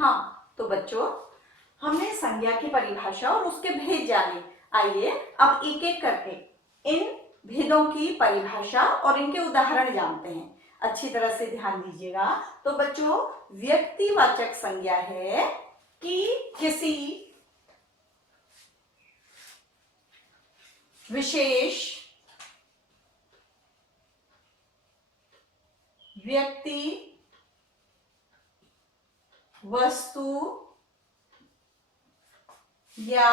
हाँ, तो बच्चों हमने संज्ञा की परिभाषा और उसके भेद जाने। आइए अब एक एक करके इन भेदों की परिभाषा और इनके उदाहरण जानते हैं। अच्छी तरह से ध्यान दीजिएगा। तो बच्चों, व्यक्तिवाचक संज्ञा है कि किसी विशेष व्यक्ति, वस्तु या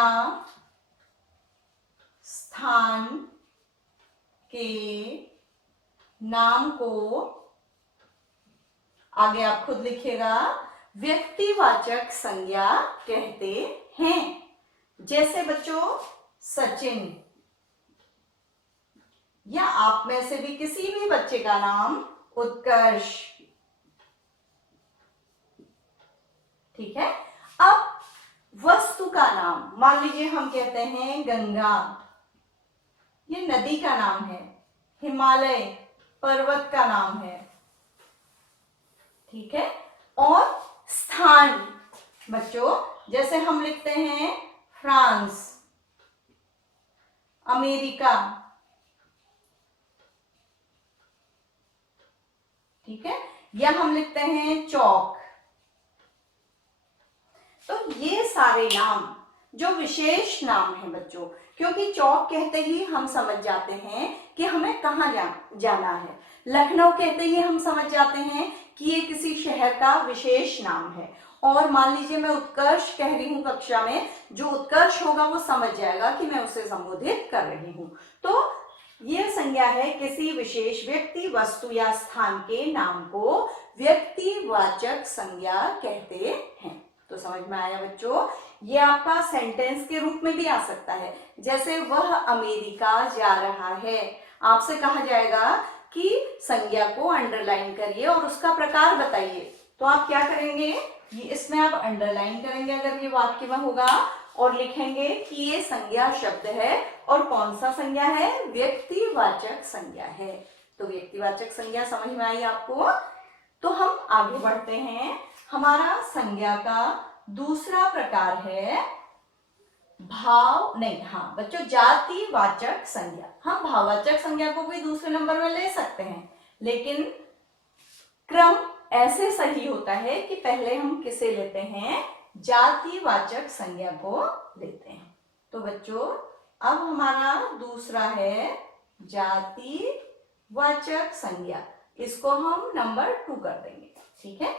स्थान के नाम को, आगे आप खुद लिखिएगा, व्यक्तिवाचक संज्ञा कहते हैं। जैसे बच्चों सचिन, या आप में से भी किसी भी बच्चे का नाम उत्कर्ष। ठीक है। अब वस्तु का नाम, मान लीजिए हम कहते हैं गंगा, ये नदी का नाम है। हिमालय पर्वत का नाम है। ठीक है। और स्थान बच्चों, जैसे हम लिखते हैं फ्रांस, अमेरिका। ठीक है। या हम लिखते हैं चौक। तो ये सारे नाम जो विशेष नाम है बच्चों, क्योंकि चौक कहते ही हम समझ जाते हैं कि हमें कहाँ जाना है। लखनऊ कहते ही हम समझ जाते हैं कि ये किसी शहर का विशेष नाम है। और मान लीजिए मैं उत्कर्ष कह रही हूँ कक्षा में, जो उत्कर्ष होगा वो समझ जाएगा कि मैं उसे संबोधित कर रही हूँ। तो यह संज्ञा है किसी विशेष व्यक्ति, वस्तु या स्थान के नाम को व्यक्तिवाचक संज्ञा कहते हैं। तो समझ में आया बच्चों। ये आपका सेंटेंस के रूप में भी आ सकता है। जैसे वह अमेरिका जा रहा है, आपसे कहा जाएगा कि संज्ञा को अंडरलाइन करिए और उसका प्रकार बताइए। तो आप क्या करेंगे, ये इसमें आप अंडरलाइन करेंगे अगर ये वाक्य में होगा, और लिखेंगे कि ये संज्ञा शब्द है और कौन सा संज्ञा है, व्यक्तिवाचक संज्ञा है। तो व्यक्तिवाचक संज्ञा समझ में आई आपको। तो हम आगे बढ़ते हैं। हमारा संज्ञा का दूसरा प्रकार है बच्चों, जातिवाचक संज्ञा। हम भाववाचक संज्ञा को भी दूसरे नंबर में ले सकते हैं, लेकिन क्रम ऐसे सही होता है कि पहले हम किसे लेते हैं, जातिवाचक संज्ञा को लेते हैं। तो बच्चों अब हमारा दूसरा है जातिवाचक संज्ञा। इसको हम नंबर 2 कर देंगे। ठीक है।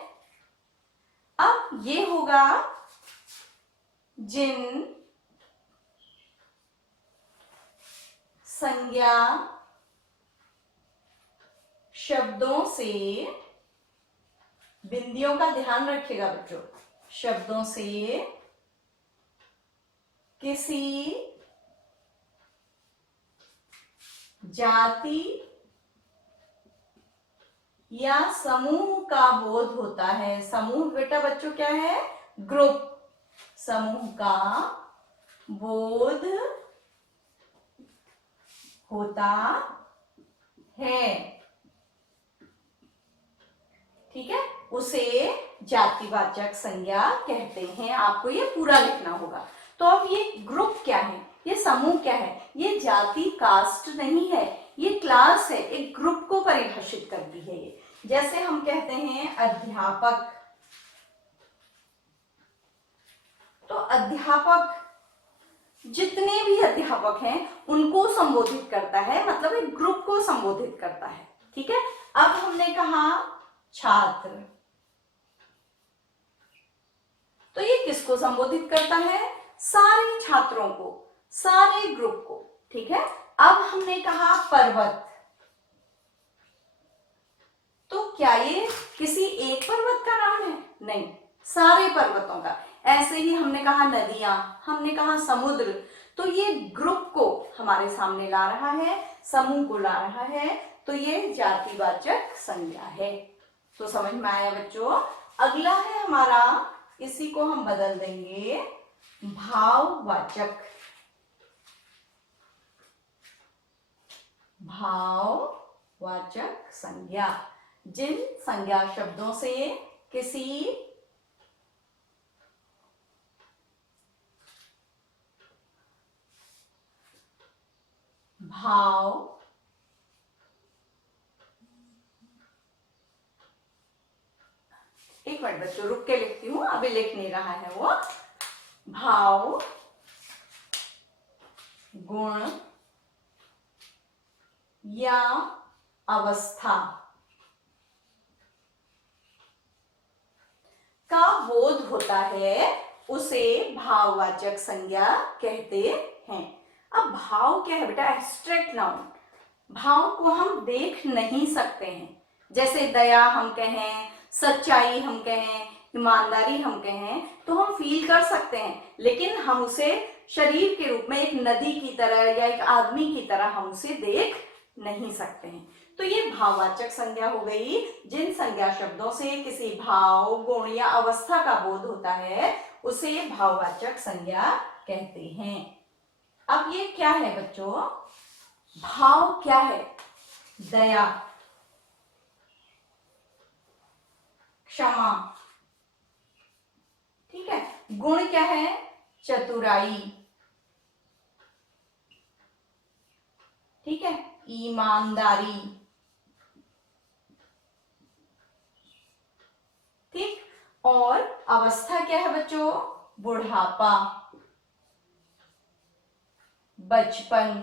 अब ये होगा जिन संज्ञा शब्दों से, बिंदियों का ध्यान रखिएगा बच्चों, शब्दों से किसी जाति या समूह का बोध होता है। समूह बेटा बच्चों क्या है, ग्रुप। समूह का बोध होता है। ठीक है, उसे जातिवाचक संज्ञा कहते हैं। आपको ये पूरा लिखना होगा। तो अब ये ग्रुप क्या है, ये समूह क्या है, ये जाति कास्ट नहीं है, ये क्लास है, एक ग्रुप को परिभाषित करती है ये। जैसे हम कहते हैं अध्यापक, तो अध्यापक जितने भी अध्यापक हैं उनको संबोधित करता है, मतलब एक ग्रुप को संबोधित करता है। ठीक है। अब हमने कहा छात्र, तो ये किसको संबोधित करता है, सारे छात्रों को, सारे ग्रुप को। ठीक है। अब हमने कहा पर्वत, तो क्या ये किसी एक पर्वत का नाम है, नहीं, सारे पर्वतों का। ऐसे ही हमने कहा नदियां, हमने कहा समुद्र, तो ये ग्रुप को हमारे सामने ला रहा है, समूह को ला रहा है, तो ये जातिवाचक संज्ञा है। तो समझ में आया बच्चों। अगला है हमारा, इसी को हम बदल देंगे भाववाचक। भाववाचक संज्ञा, जिन संज्ञा शब्दों से किसी भाव, एक मिनट बच्चों रुक के लिखती हूँ, अभी लिख नहीं रहा है वो। भाव, गुण या अवस्था का बोध होता है उसे भाववाचक संज्ञा कहते हैं। अब भाव क्या है बेटा? Abstract noun. भाव को हम देख नहीं सकते हैं। जैसे दया हम कहें, सच्चाई हम कहें, ईमानदारी हम कहें, तो हम फील कर सकते हैं, लेकिन हम उसे शरीर के रूप में एक नदी की तरह या एक आदमी की तरह हम उसे देख नहीं सकते हैं। तो ये भाववाचक संज्ञा हो गई। जिन संज्ञा शब्दों से किसी भाव, गुण या अवस्था का बोध होता है उसे भाववाचक संज्ञा कहते हैं। अब ये क्या है बच्चों? भाव क्या है? दया, क्षमा, ठीक है। गुण क्या है? चतुराई, ठीक है, ईमानदारी, ठीक। और अवस्था क्या है बच्चों? बुढ़ापा, बचपन।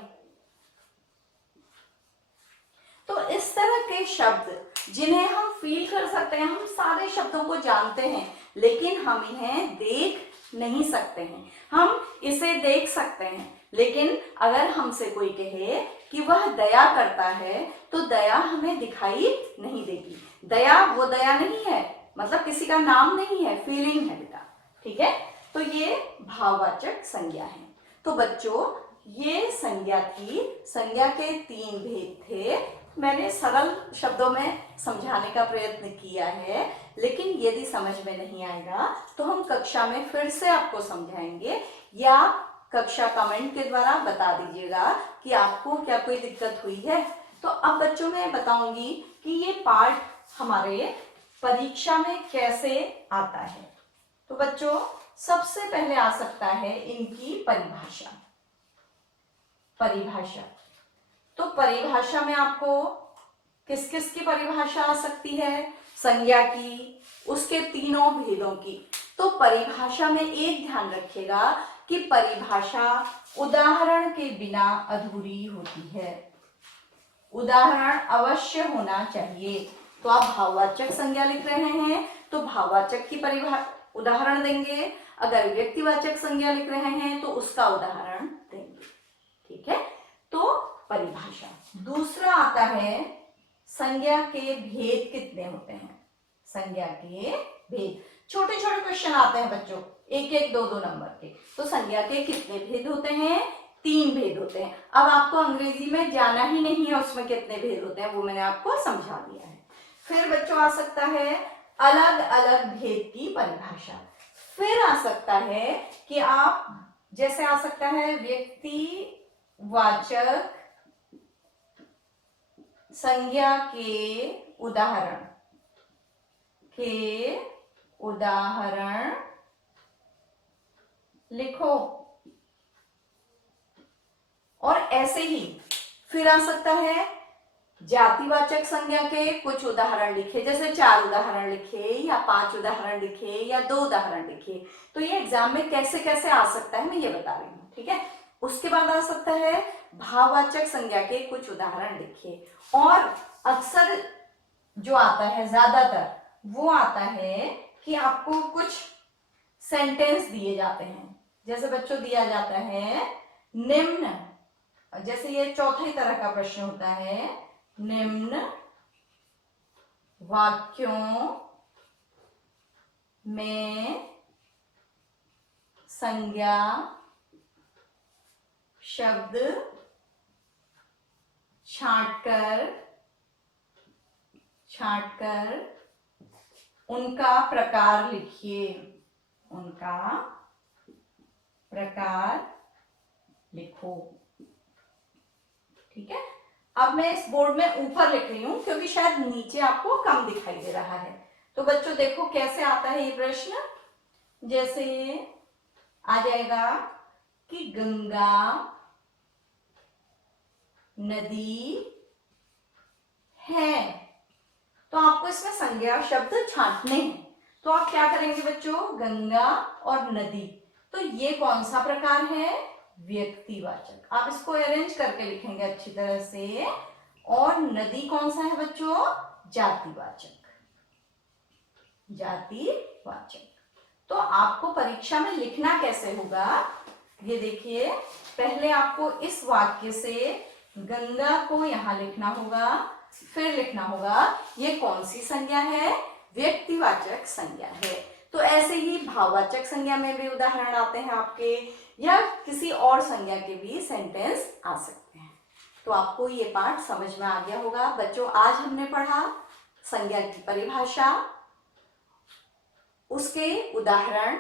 तो इस तरह के शब्द जिन्हें हम फील कर सकते हैं, हम सारे शब्दों को जानते हैं, लेकिन हम इन्हें देख नहीं सकते हैं। हम इसे देख सकते हैं, लेकिन अगर हमसे कोई कहे कि वह दया करता है तो दया हमें दिखाई नहीं देगी। दया वो दया नहीं है, मतलब किसी का नाम नहीं है, फीलिंग है बेटा, ठीक है। तो ये भाववाचक संज्ञा है। तो बच्चों ये संज्ञा थी। संज्ञा के 3 भेद थे। मैंने सरल शब्दों में समझाने का प्रयत्न किया है, लेकिन यदि समझ में नहीं आएगा तो हम कक्षा में फिर से आपको समझाएंगे, या कक्षा कमेंट के द्वारा बता दीजिएगा कि आपको क्या कोई दिक्कत हुई है। तो अब बच्चों मैं बताऊंगी कि ये पार्ट हमारे परीक्षा में कैसे आता है। तो बच्चों सबसे पहले आ सकता है इनकी परिभाषा। परिभाषा, तो परिभाषा में आपको किस किस की परिभाषा आ सकती है? संज्ञा की, उसके तीनों भेदों की। तो परिभाषा में एक ध्यान रखिएगा कि परिभाषा उदाहरण के बिना अधूरी होती है। उदाहरण अवश्य होना चाहिए। तो आप भाववाचक संज्ञा लिख रहे हैं तो भाववाचक की उदाहरण देंगे, अगर व्यक्तिवाचक संज्ञा लिख रहे हैं तो उसका उदाहरण देंगे, ठीक है। तो परिभाषा। दूसरा आता है संज्ञा के भेद कितने होते हैं? संज्ञा के भेद, छोटे छोटे क्वेश्चन आते हैं बच्चों, 1-1, 2-2 नंबर के। तो संज्ञा के कितने भेद होते हैं? 3 भेद होते हैं। अब आपको अंग्रेजी में जाना ही नहीं है उसमें कितने भेद होते हैं, वो मैंने आपको समझा दिया है। फिर बच्चों आ सकता है अलग अलग भेद की परिभाषा। फिर आ सकता है कि आप, जैसे आ सकता है व्यक्तिवाचक संज्ञा के उदाहरण लिखो। और ऐसे ही फिर आ सकता है जातिवाचक संज्ञा के कुछ उदाहरण लिखे, जैसे 4 उदाहरण लिखे या 5 उदाहरण लिखे या 2 उदाहरण लिखे। तो ये एग्जाम में कैसे कैसे आ सकता है मैं ये बता रही हूँ, ठीक है। उसके बाद आ सकता है भाववाचक संज्ञा के कुछ उदाहरण लिखे। और अक्सर जो आता है, ज्यादातर वो आता है कि आपको कुछ सेंटेंस दिए जाते हैं। जैसे बच्चों दिया जाता है निम्न, जैसे ये चौथे तरह का प्रश्न होता है, निम्न वाक्यों में संज्ञा शब्द छांटकर उनका प्रकार लिखिए। उनका प्रकार लिखो, ठीक है। अब मैं इस बोर्ड में ऊपर लिख रही हूं क्योंकि शायद नीचे आपको कम दिखाई दे रहा है। तो बच्चों देखो कैसे आता है ये प्रश्न। जैसे आ जाएगा कि गंगा नदी है। तो आपको इसमें संज्ञा शब्द छांटने हैं। तो आप क्या करेंगे बच्चों, गंगा और नदी, तो ये कौन सा प्रकार है, व्यक्तिवाचक। आप इसको अरेंज करके लिखेंगे अच्छी तरह से। और नदी कौन सा है बच्चों, जातिवाचक, जातिवाचक। तो आपको परीक्षा में लिखना कैसे होगा, ये देखिए, पहले आपको इस वाक्य से गंगा को यहां लिखना होगा, फिर लिखना होगा ये कौन सी संज्ञा है, व्यक्तिवाचक संज्ञा है। तो ऐसे ही भाववाचक संज्ञा में भी उदाहरण आते हैं आपके, या किसी और संज्ञा के भी सेंटेंस आ सकते हैं। तो आपको ये पाठ समझ में आ गया होगा बच्चों। आज हमने पढ़ा संज्ञा की परिभाषा, उसके उदाहरण,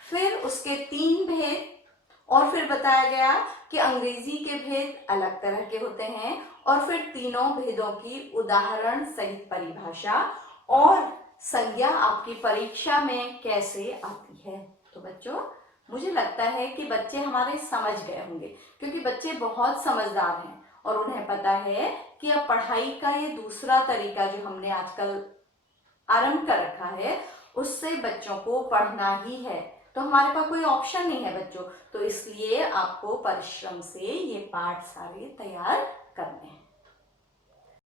फिर उसके 3 भेद, और फिर बताया गया कि अंग्रेजी के भेद अलग तरह के होते हैं, और फिर तीनों भेदों की उदाहरण सहित परिभाषा, और संज्ञा आपकी परीक्षा में कैसे आती है। तो बच्चों मुझे लगता है कि बच्चे हमारे समझ गए होंगे, क्योंकि बच्चे बहुत समझदार हैं और उन्हें पता है कि अब पढ़ाई का ये दूसरा तरीका जो हमने आजकल आरंभ कर रखा है, उससे बच्चों को पढ़ना ही है। तो हमारे पास कोई ऑप्शन नहीं है बच्चों। तो इसलिए आपको परिश्रम से ये पाठ सारे तैयार करने हैं।